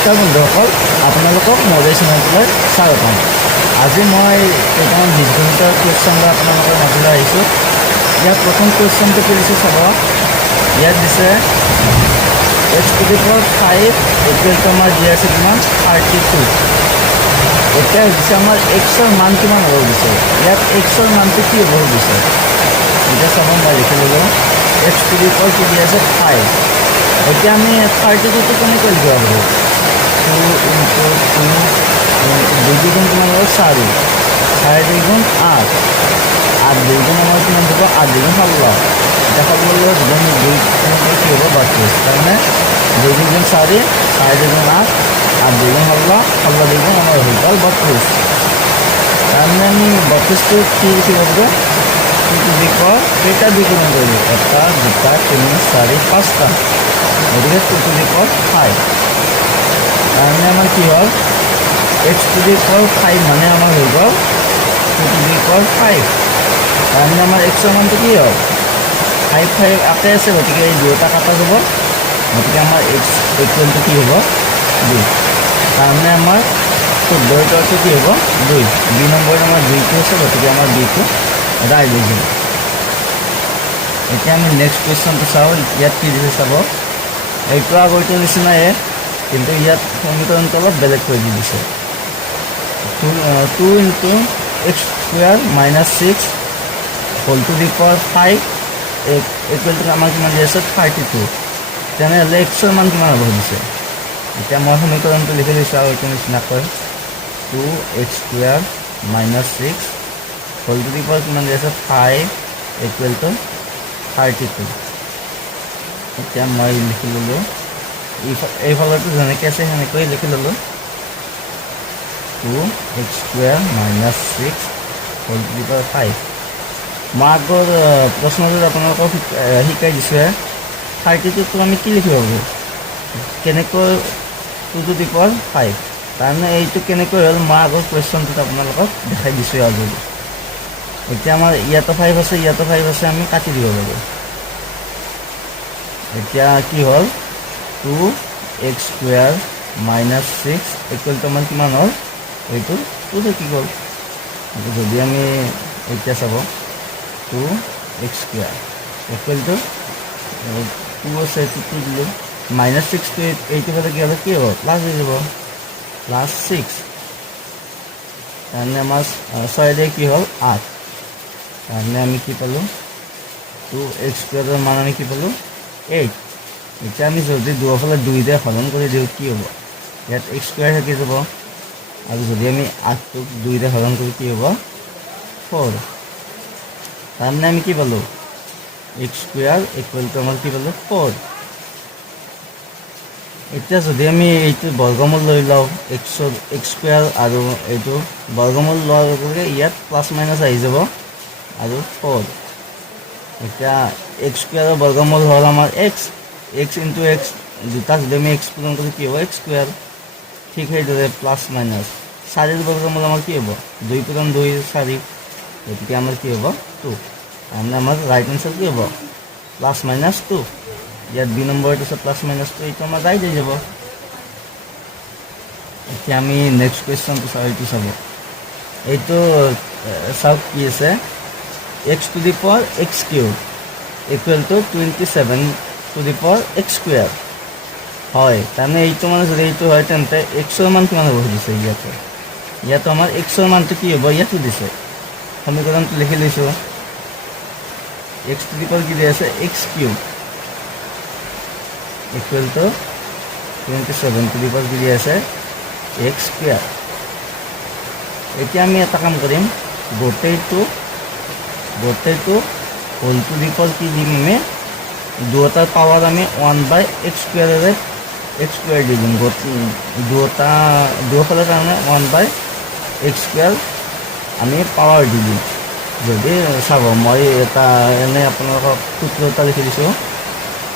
নমস্কাৰ বন্ধুসকল, আপোনালোকক মোৰ এই চেনেলটোলৈ স্বাগতম। আজি মই কেইটামান বীজগণিতৰ কুৱেশ্যন লৈ আপোনালোকৰ মাজলৈ আহিছোঁ। ইয়াত প্ৰথম কুৱেশ্যনটো কি দিছে চাব। ইয়াত দিছে x⁵ ইকুৱেল টু আমাৰ দিয়া আছে কিমান 32। এতিয়া দিছে আমাৰ এক্সৰ মান কিমান হ'ব দিছে। ইয়াত এক্সৰ মানটো কি হ'ব দিছে। এতিয়া চাব, মই লিখি ল'লোঁ x⁵ কি দিয়া আছে 5। এতিয়া আমি 32টো কেনেকৈ লিখিব পাৰোঁ। 2 × 2 2 গুণ কিমান হ'ব 4, 4 2 গুণ 8, 8 2 গুণ আমাৰ কিমান হ'ব 8 2 গুণ 16। এতিয়া 16 গুণ 2 কেনেকৈ কি হ'ব 32। তাৰমানে 2 2 গুণ 4, 4 2 গুণ 8, 8 2 গুণ 16, 16 2 গুণ আমাৰ হৈ গ'ল 32। তাৰমানে আমি 32টো কি লিখিব পাৰোঁ, 2 কেইটা বিকৰণ কৰিলোঁ, 1 2 3 4 5টা, গতিকে 2 5। তাৰমানে আমাৰ কি হ'ল x⁵ মানে আমাৰ হৈ গ'ল 2 5। তাৰমানে আমাৰ এক্সৰ মানটো কি হ'ল 5 5 আতে আছে, গতিকে এই দুটা কাটা যাব, গতিকে আমাৰ এক্স ইকুৱেলটো কি হ'ব 2। তাৰমানে আমাৰ 14টো কি হ'ব 2। 2 নম্বৰত আমাৰ 2টো আছে, গতিকে আমাৰ 2টো ৰাইট হৈ যাব। এতিয়া আমি নেক্সট কুৱেশ্যনটো চাওঁ। ইয়াত কি দিছে চাব। এইটো আগৰটোৰ নিচিনায়ে, কিন্তু ইয়াত সমীকৰণটো অলপ বেলেগ কৰি দি দিছে। 2 × x² - 6 whole to the power 5 equal to আমাৰ কিমান দি আছে 32। তেনেহ'লে এক্সৰ মান কিমান হ'ব দিছে। এতিয়া মই সমীকৰণটো লিখি লৈছোঁ আৰু এইটো নিচিনাকৈ 2x² - 6 whole to the power কিমান দি আছে 5 ইকুৱেল টু 32। এতিয়া মই লিখি ল'লোঁ, এইফালতো যেনেকৈ আছে সেনেকৈ লিখি ল'লোঁ 2x² - 6 whole to the power 5। মই আগৰ প্ৰশ্নটোত আপোনালোকক শিকাই দিছোঁহে। 32টো আমি কি লিখিব পাৰোঁ, কেনেকৈ 2 টু দি পাৱাৰ 5। তাৰমানে এইটো কেনেকৈ হ'ল মই আগৰ কুৱেশ্যনটোত আপোনালোকক দেখাই দিছোঁ আগত। এতিয়া আমাৰ ইয়াতো 5 আছে, ইয়াতো 5 আছে, আমি কাটি দিব পাৰোঁ। এতিয়া কি হ'ল 2x² - 6 ইকুৱেল টু আমাৰ কিমান হ'ল, এইটো 2 থাকি গ'ল। যদি আমি এতিয়া চাব 2x² ইকুৱেল টু 2 আছে, এইটো 2 দিলোঁ, -6টো এইটো ফালে কি হ'লে কি হ'ব প্লাছ হৈ যাব, +6। তাৰমানে আমাৰ 6 কি হ'ল 8। তাৰমানে আমি কি পালোঁ 2x² মান আমি কি পালোঁ 8। এতিয়া আমি যদি দুয়োফালে 2 হৰণ কৰি দিওঁ কি হ'ব, ইয়াত x² থাকি যাব, আৰু যদি আমি 8টোক 2 হৰণ কৰি কি হ'ব 4। তাৰমানে আমি কি পালোঁ x² ইকুৱেল টু আমাৰ কি পালোঁ 4। এতিয়া যদি আমি এইটো বৰ্গমূল লৈ লওঁ, x² আৰু এইটো বৰ্গমূল লোৱাৰ লগে লগে ইয়াত প্লাছ মাইনাছ আহি যাব আৰু 4। এতিয়া x² বৰ্গমূল হ'ল আমাৰ x × x, দুটা যদি আমি x পূৰণ কৰি কি হ'ব x²। ঠিক সেইদৰে প্লাছ মাইনাছ 4ৰ বৰ্গমূল আমাৰ কি হ'ব 2 × 2 4, গতিকে আমাৰ কি হ'ব 2। তাৰমানে আমাৰ ৰাইট এনচাৰ কি হ'ব +-2। ইয়াত 2 নম্বৰত আছে +-2, এইটো আমাৰ ৰাইট হৈ যাব। এতিয়া আমি নেক্সট কুৱেশ্যনটো চাওঁ। এইটো চাব, এইটো চাওক কি আছে x⁵ x³ equal to 27 two the power x² হয়। তাৰমানে এইটো মানে যদি এইটো হয় তেন্তে এক্সৰ মান কিমান হ'ব সুধিছে। ইয়াতো আমাৰ এক্সৰ মানটো কি হ'ব ইয়াত সুধিছে। সমীকৰণটো লিখি লৈছোঁ, x⁵ কি দিয়া আছে x³ equal to 27 two the power কি দিয়া আছে x²। এতিয়া আমি এটা কাম কৰিম, গোটেইটো হোল টু দি পাৱাৰ কি দিম, আমি দুটাৰ পাৱাৰ আমি 1/x² দি দিম। দুয়োফালে তাৰমানে 1/x² আমি পাৱাৰ দি দিম। যদি চাব, মই এটা এনে আপোনালোকক সূত্ৰ এটা লিখি দিছোঁ।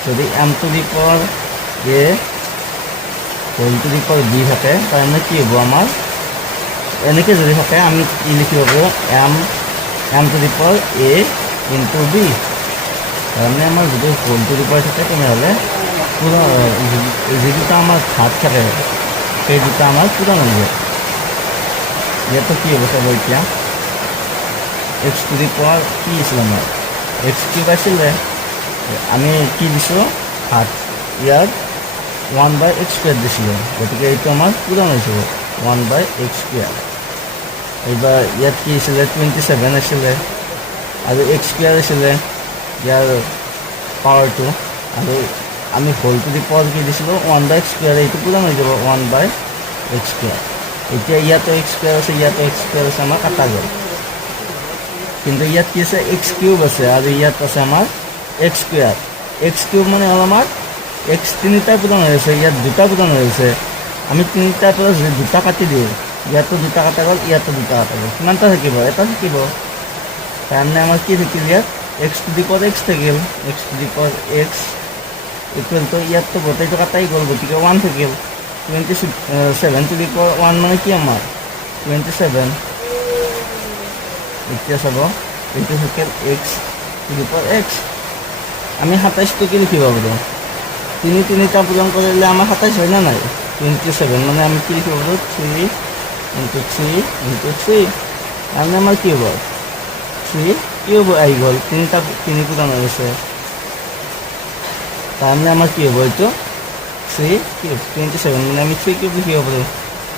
যদি m to the power a whole to the power b থাকে, তাৰমানে কি হ'ব আমাৰ এনেকৈ যদি থাকে আমি কি লিখিব পাৰোঁ m to the power a × b। তাৰমানে আমাৰ যদি হোল টু দি পাৱাৰ থাকে তেনেহ'লে যিটো আমাৰ ঘাত থাকে সেই দুটা আমাৰ পূৰণ হৈ যায়। ইয়াতো কি হ'ব চাব এতিয়া, এক্স টু দি পাৱাৰ কি আছিল আমাৰ এক্স কিউব আছিলে, আমি কি দিছোঁ হাত, ইয়াত 1/x স্কুৱেৰ দিছিলোঁ, গতিকে এইটো আমাৰ পূৰণ হৈ যাব 1/x স্কুৱেৰ। এইবাৰ ইয়াত কি আছিলে 27 আছিলে আৰু এক্স স্কুৱেৰ আছিলে ইয়াৰ পাৱাৰটো, আৰু আমি হোল টু দি পাৱাৰ কি দিছিলোঁ 1/x স্কুৱেৰ, এইটো পূৰণ হৈ যাব 1/x স্কুৱেৰ। এতিয়া ইয়াতো এক্স স্কুৱেৰ আছে, ইয়াতো এক্স স্কুৱেৰ আছে, আমাৰ কাটা গ'ল। কিন্তু ইয়াত কি আছে এক্স কিউব আছে আৰু ইয়াত আছে আমাৰ এক্স স্কুৱেৰ। এক্স কিউব মানে হ'ল আমাৰ এক্স তিনিটা পূৰণ হৈ আছে, ইয়াত দুটা পূৰণ হৈ আছে, আমি তিনিটাৰ পৰা দুটা কাটি দিওঁ, ইয়াতো দুটা কাটা গ'ল, ইয়াতো দুটা কাটা গ'ল, কিমানটা থাকিব, এটা থাকিব। তাৰমানে আমাৰ কি থাকিল ইয়াত x to the power x থাকিল, x to the power x equal to ইয়াততো গোটেইটো কাটাই গ'ল, গতিকে 1 থাকিল। 27 টু দি পাৱাৰ 1 মানে কি আমাৰ 27। এতিয়া চাব এইটো থাকিল x to the power x. আমি 27টো কি লিখিব পাৰোঁ, তিনিটা পূৰণ কৰিলে আমাৰ 27 হয় না নাই, 27 মানে আমি কি লিখিব পাৰোঁ 3 × 3 × 3, তাৰমানে আমাৰ কি হ'ব 3 কিউব আহি গ'ল, তিনি পূৰণ হৈ আছে, তাৰমানে আমাৰ কি হ'ব এইটো 3 কিউব, 27 মানে আমি 3 কিউব লিখিব পাৰোঁ।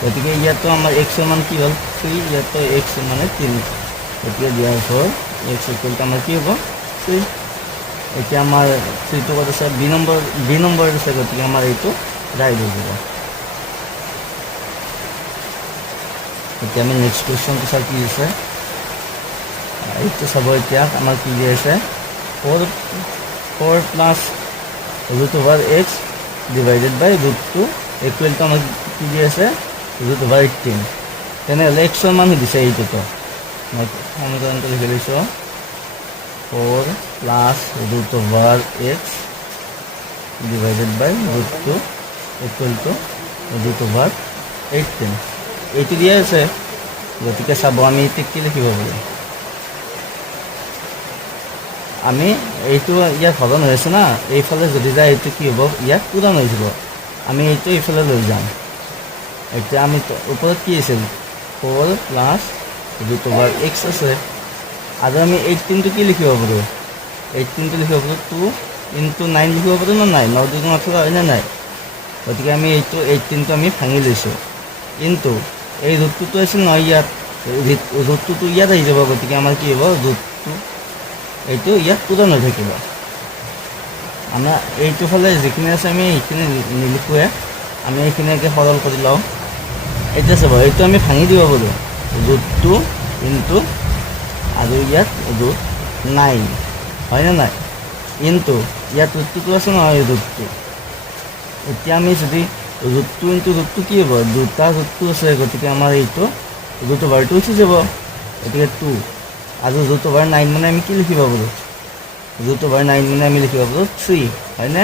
গতিকে ইয়াতো আমাৰ এক্সৰ মান কি হ'ল 3, ইয়াতো এক্স মানে 3, গতিকে দিয়াৰ ফল এক্স ইকুৱেলটো আমাৰ কি হ'ব 3। এতিয়া আমাৰ 3টো ক'ত আছে, বি নম্বৰত আছে, গতিকে আমাৰ এইটো ৰাইট হৈ যাব। এতিয়া আমি নেক্সট কুৱেশ্যনটো চাওঁ কি আছে, এইটো চাব। এতিয়া আমাৰ কি দি আছে 4 প্লাছ √(x) ডিভাইডেড বাই √2 ইকুৱেলটো আমাক কি দি আছে √18। তেনেহ'লে এক্সৰ মান সুধিছে, এইটোতো মই সমীকৰণটো লিখি লৈছোঁ 4 প্লাছ √(x) ডিভাইডেড বাই √2 ইকুৱেলটো √18। এইটো দিয়া আছে, গতিকে চাব আমি এইটো কি লিখিব পাৰোঁ, আমি এইটো ইয়াত হৰণ হৈ আছে না, এইফালে যদি যায় এইটো কি হ'ব ইয়াত পূৰণ হৈ যাব, আমি এইটো এইফালে লৈ যাম। এতিয়া আমি ওপৰত কি আছিল 4 প্লাছ √(x) আছে, আৰু আমি 18টো কি লিখিব পাৰোঁ, 18টো লিখিব পাৰোঁ 2 × 9 লিখিব পাৰোঁ না নাই, 9 × 18 হয়নে নাই, গতিকে আমি এইটো 18টো আমি ভাঙি লৈছোঁ। কিন্তু এই √2টো আছিল নহয়, ইয়াত √2টো ইয়াত আহি যাব, গতিকে আমাৰ কি হ'ব √2 এইটো ইয়াত পূৰণ হৈ থাকিব। আমাৰ এইটো ফালে যিখিনি আছে আমি সেইখিনি নিলিখোৱে, আমি এইখিনিকে সৰল কৰি লওঁ। এতিয়া চাব এইটো আমি ভাঙি দিব পাৰোঁ √2 × আৰু ইয়াত √9 হয়নে নাই, কিন্তু ইয়াত √2টো আছে নহয় √2। এতিয়া আমি যদি √2 × √2 কি হ'ব, দুটা √2 আছে, গতিকে আমাৰ এইটো √2 উঠি যাব, গতিকে 2 আৰু √9 মানে আমি কি লিখিব পাৰোঁ, √9 মানে আমি লিখিব পাৰোঁ 3 হয়নে।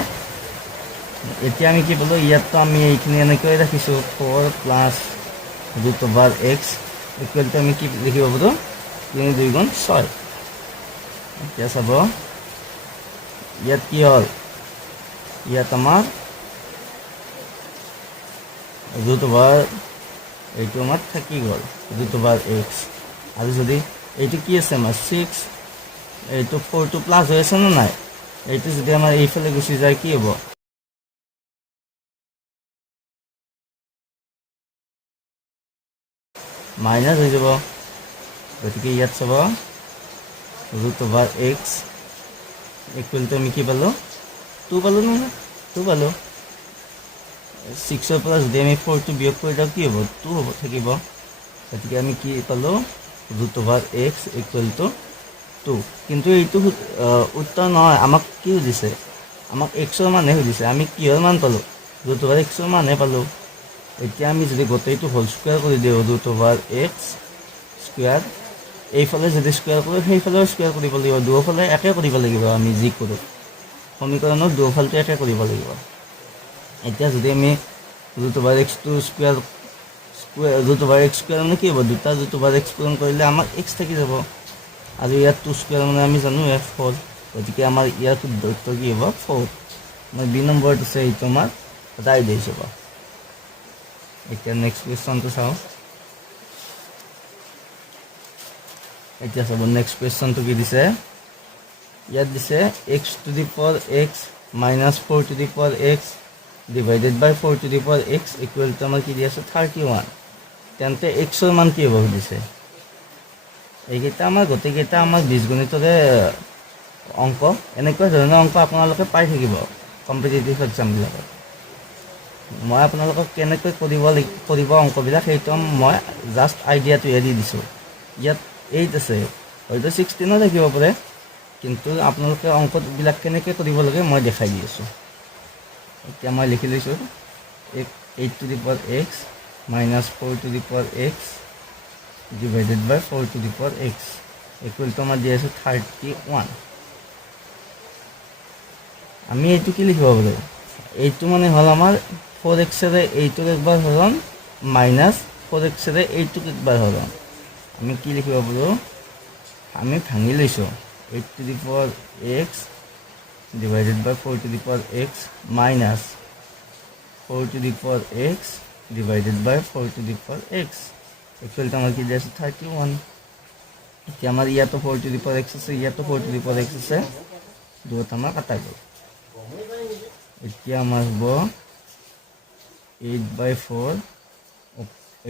এতিয়া আমি কি পালোঁ, ইয়াততো আমি এইখিনি এনেকৈ ৰাখিছোঁ 4 প্লাছ √(x) ইকুৱেলটো আমি কি লিখিব পাৰোঁ 3 × 2 = 6। এতিয়া চাব ইয়াত কি হ'ল, ইয়াত আমাৰ এইটো আমাৰ থাকি গ'ল √(x), আৰু যদি এইটো কি আছে আমাৰ 6, এইটো 4টো প্লাছ হৈ আছে নে নাই, এইটো যদি আমাৰ এইফালে গুচি যায় কি হ'ব মাইনাছ হৈ যাব। গতিকে ইয়াত চাব √(x) ইকুৱেলটো আমি কি পালোঁ 2 পালোঁ নহয়, 2 পালোঁ। 6ৰ পৰা যদি আমি 4টো বিয়োগ কৰি দিওঁ কি হ'ব 2 হ'ব থাকিব, গতিকে আমি কি পালোঁ √(x) ইকুৱেলটো 2। কিন্তু এইটো উত্তৰ নহয়, আমাক কি সুধিছে, আমাক এক্সৰ মানহে সুধিছে, আমি কিহৰ মান পালোঁ √(x)ৰ মানহে পালোঁ। এতিয়া আমি যদি গোটেইটো হোল স্কুৱেৰ কৰি দিওঁ √(x)² এইফালে যদি স্কুৱেৰ কৰোঁ সেইফালেও স্কুৱেৰ কৰিব লাগিব, দুয়োফালে একে কৰিব লাগিব, আমি যি কৰোঁ সমীকৰণৰ দুয়োফালটো একে কৰিব লাগিব। এতিয়া যদি আমি √(x)² মানে কি হ'ব, দুটা √(x) পূৰণ কৰিলে আমাক x থাকি যাব, আৰু ইয়াত 2² মানে আমি জানো 4, গতিকে আমাৰ ইয়াৰ শুদ্ধ উত্তৰ কি হ'ব 4। বি নম্বৰত আছে, এইটো আমাৰ ৰাইট হৈ যাব। এতিয়া নেক্সট কুৱেশ্যনটো চাওঁ। এতিয়া চাব নেক্সট কুৱেশ্যনটো কি দিছে। ইয়াত দিছে x to the power x minus 4 to the power x divided by 4 to the power x equal to আমাৰ কি দি আছে 31। তেন্তে এক্সৰ মান কি হ'ব সুধিছে। এইকেইটা আমাৰ গোটেইকেইটা আমাৰ বীজগণিতৰে অংক। এনেকুৱা ধৰণৰ অংক আপোনালোকে পাই থাকিব কম্পিটিটিভ এক্সামবিলাকত। মই আপোনালোকক কেনেকৈ কৰিব অংকবিলাক সেইটো মই জাষ্ট আইডিয়াটোহে দি দিছোঁ। ইয়াত 8 আছে, হয়তো 16ও থাকিব পাৰে, কিন্তু আপোনালোকে অংকবিলাক কেনেকৈ কৰিব লাগে মই দেখাই দি আছোঁ। এতিয়া মই লিখি লৈছোঁ 8 to the power x minus 4 to the power x divided by 4 to the power x equal to আমাৰ দি আছোঁ 31। আমি এইটো কি লিখিব পাৰোঁ, এইটো মানে হ'ল আমাৰ 4xৰে এইটোক একবাৰ হৰণ মাইনাছ 4xৰে এইটোক একবাৰ হৰণ। আমি কি লিখিব পাৰোঁ, আমি ভাঙি লৈছোঁ 8 to the power x divided by 4 to the power x minus 4 to the power x divided by 4 to the power x equal to আমাৰ কি দি আছে 31। এতিয়া আমাৰ ইয়াতো 4 টু দি পাৱাৰ x আছে, ইয়াতো 4 টু দি পাৱাৰ x আছে, দুটা আমাৰ কাটা গ'ল। এতিয়া আমাৰ হ'ব 8/4,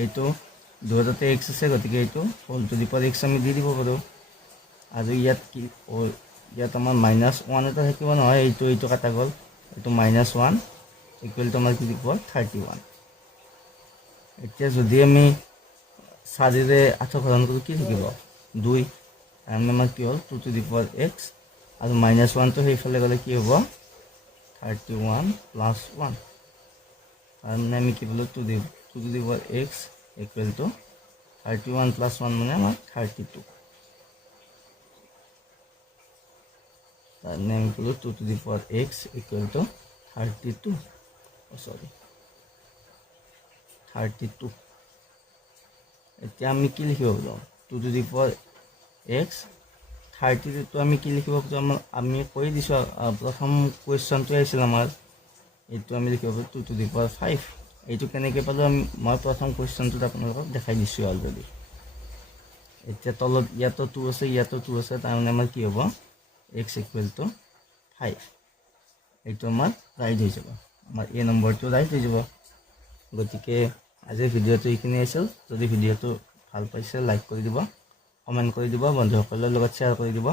এইটো দুটাতে x আছে, গতিকে এইটো whole to the power x আমি দি দিব পাৰোঁ। আৰু ইয়াত কি ইয়াত আমাৰ -1 এটা থাকিব নহয়, এইটো কাটা গ'ল, এইটো -1 ইকুৱেল টু আমাৰ কি দিব 31। এতিয়া যদি আমি 4ৰে 8 হৰণ কৰোঁ কি থাকিব 2, কাৰণ আমাৰ কি হ'ল 2 টু দি পাৱাৰ x আৰু -1টো সেইফালে গ'লে কি হ'ব 31 প্লাছ 1, তাৰমানে আমি কি পালোঁ 2 two the power x equal two 31 plus 1 মানে আমাৰ 32। তাৰমানে আমি পালোঁ 2 two the power x equal two 32। এতিয়া আমি কি লিখিব পাৰোঁ 2 টু দি পাৱাৰ x 32টো আমি কি লিখিব পাৰোঁ, আমি কৈ দিছোঁ প্ৰথম কুৱেশ্যনটোৱে আহিছিল আমাৰ, এইটো আমি লিখিব পাৰোঁ 2 টু দি পাৱাৰ 5। এইটো কেনেকৈ পালোঁ মই প্ৰথম কুৱেশ্যনটোত আপোনালোকক দেখাই দিছোঁ অলৰেডি। এতিয়া তলত ইয়াতো 2 আছে, ইয়াতো 2 আছে, তাৰমানে আমাৰ কি হ'ব x ইকুৱেল টু 5। এইটো আমাৰ ৰাইট হৈ যাব, আমাৰ এই নম্বৰটো ৰাইট হৈ যাব। গতিকে আজিৰ ভিডিঅ'টো এইখিনি আছিল। যদি ভিডিঅ'টো ভাল পাইছে লাইক কৰি দিব, কমেণ্ট কৰি দিব, বন্ধুসকলৰ লগত শ্বেয়াৰ কৰি দিব।